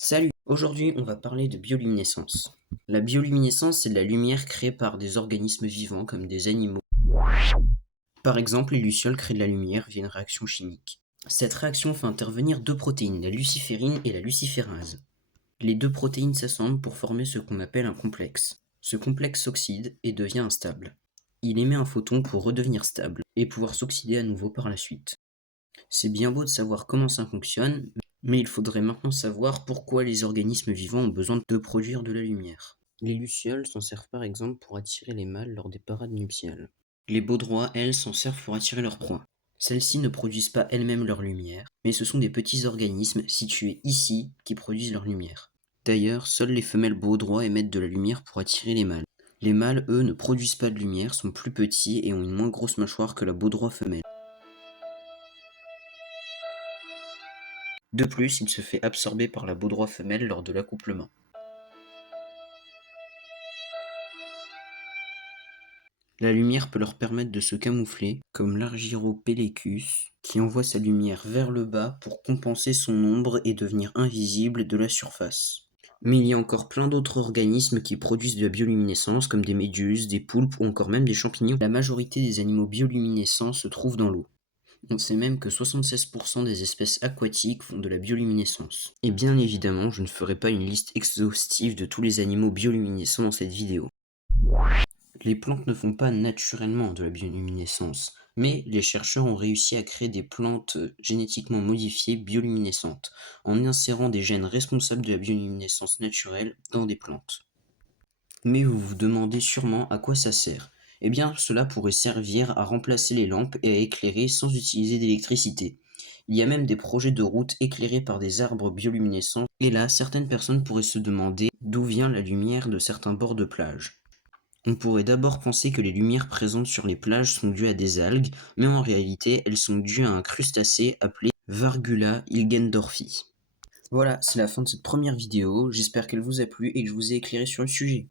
Salut! Aujourd'hui, on va parler de bioluminescence. La bioluminescence, c'est de la lumière créée par des organismes vivants comme des animaux. Par exemple, les lucioles créent de la lumière via une réaction chimique. Cette réaction fait intervenir deux protéines, la luciférine et la luciférase. Les deux protéines s'assemblent pour former ce qu'on appelle un complexe. Ce complexe s'oxyde et devient instable. Il émet un photon pour redevenir stable et pouvoir s'oxyder à nouveau par la suite. C'est bien beau de savoir comment ça fonctionne, mais il faudrait maintenant savoir pourquoi les organismes vivants ont besoin de produire de la lumière. Les lucioles s'en servent par exemple pour attirer les mâles lors des parades nuptiales. Les baudroies, elles, s'en servent pour attirer leur proie. Celles-ci ne produisent pas elles-mêmes leur lumière, mais ce sont des petits organismes situés ici qui produisent leur lumière. D'ailleurs, seules les femelles baudroies émettent de la lumière pour attirer les mâles. Les mâles, eux, ne produisent pas de lumière, sont plus petits et ont une moins grosse mâchoire que la baudroie femelle. De plus, il se fait absorber par la baudroie femelle lors de l'accouplement. La lumière peut leur permettre de se camoufler, comme l'Argyropellecus, qui envoie sa lumière vers le bas pour compenser son ombre et devenir invisible de la surface. Mais il y a encore plein d'autres organismes qui produisent de la bioluminescence, comme des méduses, des poulpes ou encore même des champignons. La majorité des animaux bioluminescents se trouvent dans l'eau. On sait même que 76% des espèces aquatiques font de la bioluminescence. Et bien évidemment, je ne ferai pas une liste exhaustive de tous les animaux bioluminescents dans cette vidéo. Les plantes ne font pas naturellement de la bioluminescence, mais les chercheurs ont réussi à créer des plantes génétiquement modifiées bioluminescentes, en insérant des gènes responsables de la bioluminescence naturelle dans des plantes. Mais vous vous demandez sûrement à quoi ça sert. Eh bien, cela pourrait servir à remplacer les lampes et à éclairer sans utiliser d'électricité. Il y a même des projets de routes éclairées par des arbres bioluminescents, et là, certaines personnes pourraient se demander d'où vient la lumière de certains bords de plage. On pourrait d'abord penser que les lumières présentes sur les plages sont dues à des algues, mais en réalité, elles sont dues à un crustacé appelé Vargula hilgendorfi. Voilà, c'est la fin de cette première vidéo, j'espère qu'elle vous a plu et que je vous ai éclairé sur le sujet.